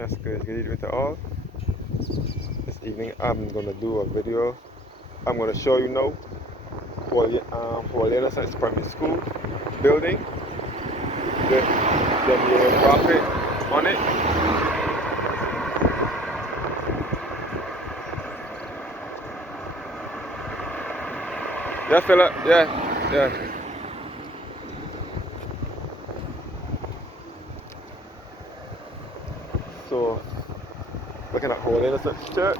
That's good. Good evening to all. This evening I'm gonna do a video. I'm gonna show you now for the Innocence Primary School building, the new graphic on it. Yeah, fella. Yeah. So, looking at Holy Innocents Church.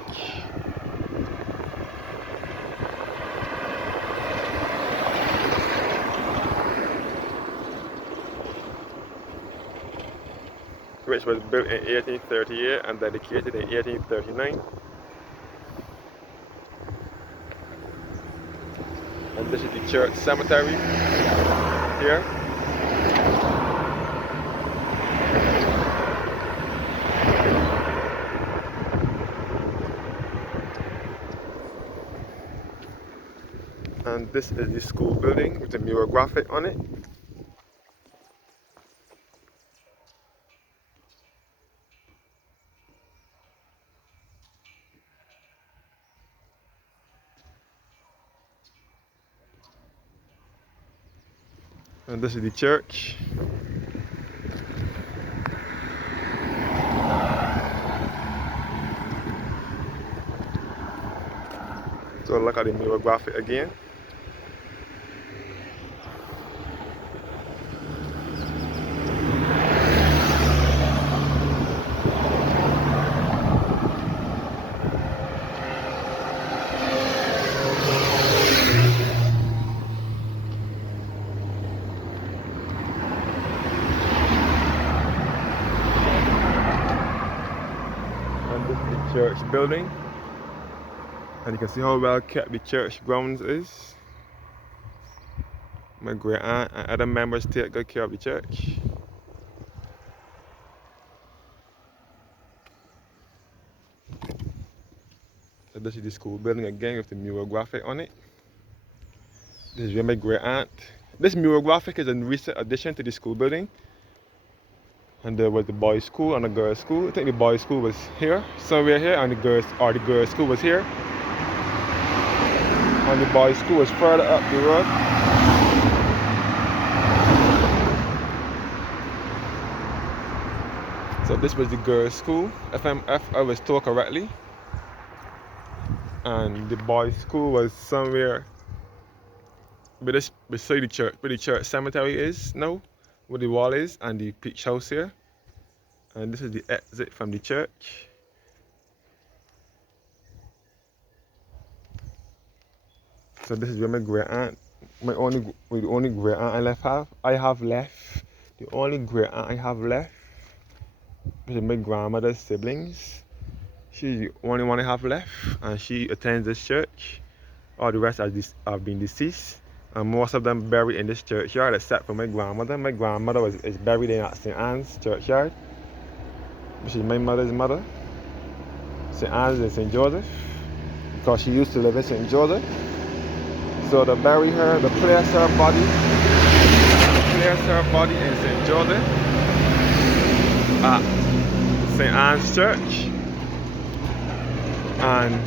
Which was built in 1838 and dedicated in 1839. And this is the church cemetery here. And this is the school building with the mural graphic on it. And this is the church. So look at the mural graphic again. And this is the church building. And you can see how well kept the church grounds is. My great aunt and other members take good care of the church. So this is the school building again with the mural graphic on it. This is where my great aunt. This mural graphic is a recent addition to the school building. And there was the boys' school and the girls' school. I think the boys' school was here, somewhere here, and the girls' school was here. And the boys' school was further up the road. So this was the girls' school, if I was told correctly. And the boys' school was somewhere beside the church, where the church cemetery is now, where the wall is, and the peach house here. And this is the exit from the church. So this is where my great aunt, the only great aunt I have left. The only great aunt I have left is my grandmother's siblings. She's the only one I have left, and she attends this church. All the rest have been deceased, and most of them buried in this churchyard except for my grandmother. My grandmother is buried in St. Anne's churchyard, which is my mother's mother. St. Anne's and St. Joseph, because she used to live in St. Joseph. So to bury her, to place her body in St. Joseph at St. Anne's Church. And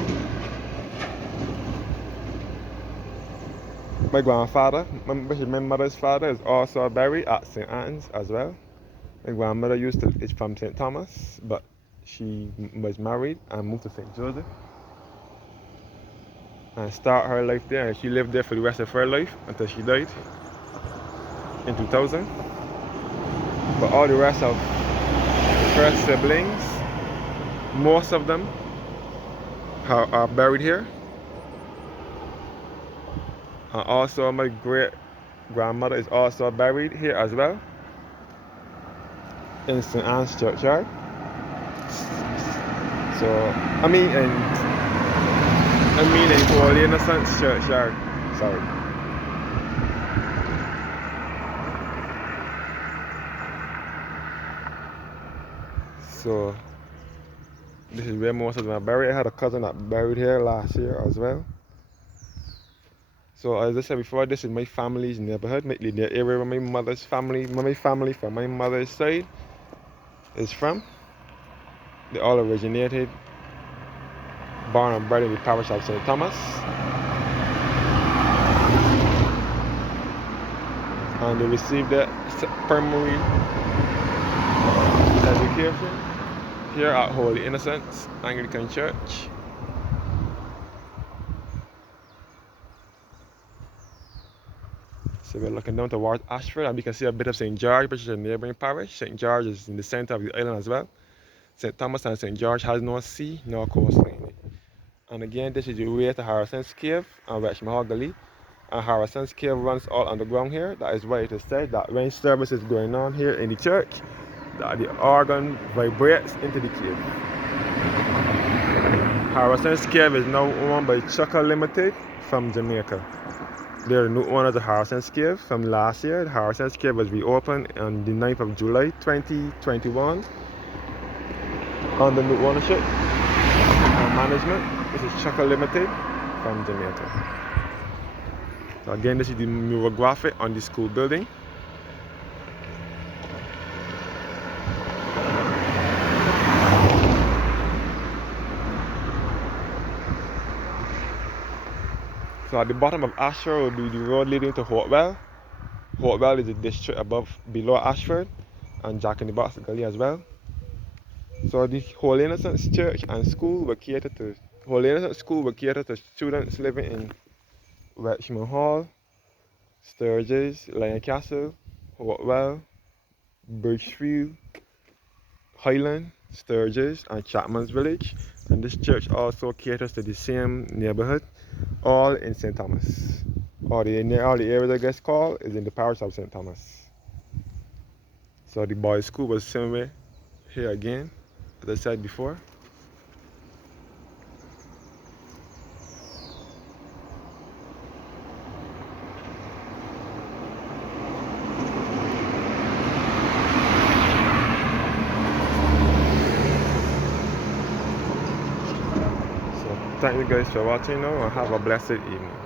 my grandfather, which is my mother's father, is also buried at St. Anne's as well. My grandmother is from St. Thomas, but she was married and moved to St. Joseph and started her life there, and she lived there for the rest of her life until she died in 2000. But all the rest of her siblings, most of them are buried here. And also my great grandmother is also buried here as well in St. Anne's churchyard. So I mean in Holy Innocents churchyard. Sorry. So this is where most of them are buried. I had a cousin that buried here last year as well. So as I said before, this is my family's neighborhood, the area where my mother's family, my family from my mother's side is from. They all originated, born and bred in the parish of St. Thomas. And they received their primary education here at Holy Innocents Anglican Church. So we're looking down towards Ayshford, and we can see a bit of St. George, which is a neighboring parish. St. George is in the center of the island as well. St. Thomas and St. George has no sea, no coastline. And again, this is the way to Harrison's Cave and Welchman Gully. And Harrison's Cave runs all underground here. That is why it is said that when service is going on here in the church, that the organ vibrates into the cave. Harrison's Cave is now owned by Chucker Limited from Jamaica. They're the new owners of the Harrison's Cave from last year. The Harrison's Cave was reopened on the 9th of July 2021 under new ownership and management. This is Chucker Limited from Jamaica. So again, this is the mural graphic on the school building. So at the bottom of Ayshford will be the road leading to Hopewell. Hopewell is the district below Ayshford, and Jack in the Box Gully as well. So the Holy Innocents Church and School will cater to students living in Welchman Hall, Sturgis, Lion Castle, Hopewell, Birchfield, Highland, Sturgis, and Chapman's Village. And this church also caters to the same neighborhood, all in St. Thomas. All the areas I guess called is in the parish of St. Thomas. So the boys' school was the same way here again, as I said before. Thank you guys for watching now, and have a blessed evening.